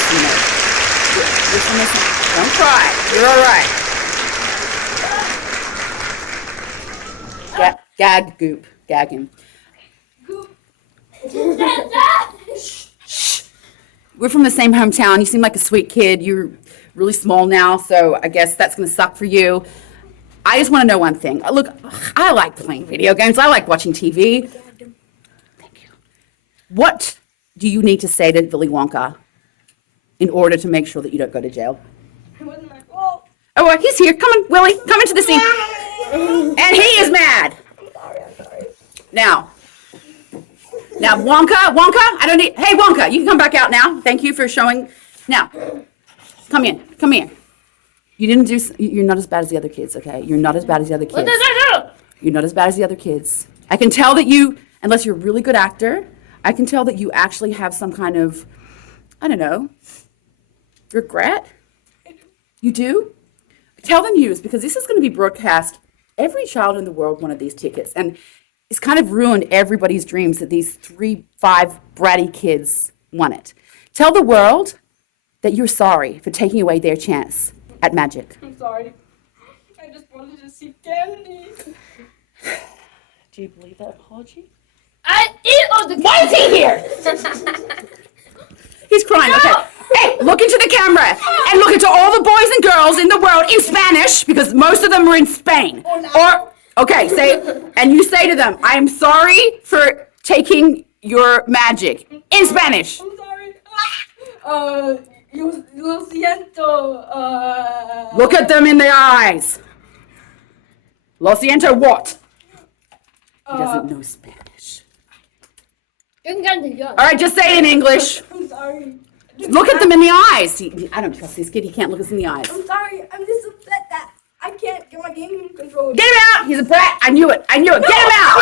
listen to me. You're from the same. Don't cry. You're all right. Gag, Goop. Gag him. We're from the same hometown. You seem like a sweet kid. You're really small now, so I guess that's going to suck for you. I just want to know one thing. Look, I like playing video games. I like watching TV. Thank you. What do you need to say to Willy Wonka in order to make sure that you don't go to jail? Oh, well, he's here. Come on, Willy. Come into the scene. And he is mad. I'm sorry. Now, Wonka, I don't need, hey, Wonka, you can come back out now. Thank you for showing. Now, come here. You're not as bad as the other kids, okay? You're not as bad as the other kids. What did I do? You're not as bad as the other kids. I can tell that you, unless you're a really good actor, I can tell that you actually have some kind of, I don't know, regret. You do? Tell the news, because this is going to be broadcast. Every child in the world wanted these tickets, and it's kind of ruined everybody's dreams that these 3-5 bratty kids won it. Tell the world that you're sorry for taking away their chance at magic. I'm sorry. I just wanted to see candy. Do you believe that apology? I eat all the candy. Why is he here? He's crying. Okay. Hey, look into the camera and look into all the boys and girls in the world in Spanish, because most of them are in Spain. Okay, and you say to them, I am sorry for taking your magic in Spanish. I'm sorry. Lo siento. Look at them in the eyes. Lo siento what? He doesn't know Spanish. All right, just say it in English. I'm sorry. Look at them in the eyes. I don't trust this kid. He can't look us in the eyes. I'm sorry. I'm just upset that I can't get my game controlled. Get him out. He's a brat. I knew it. Get him out.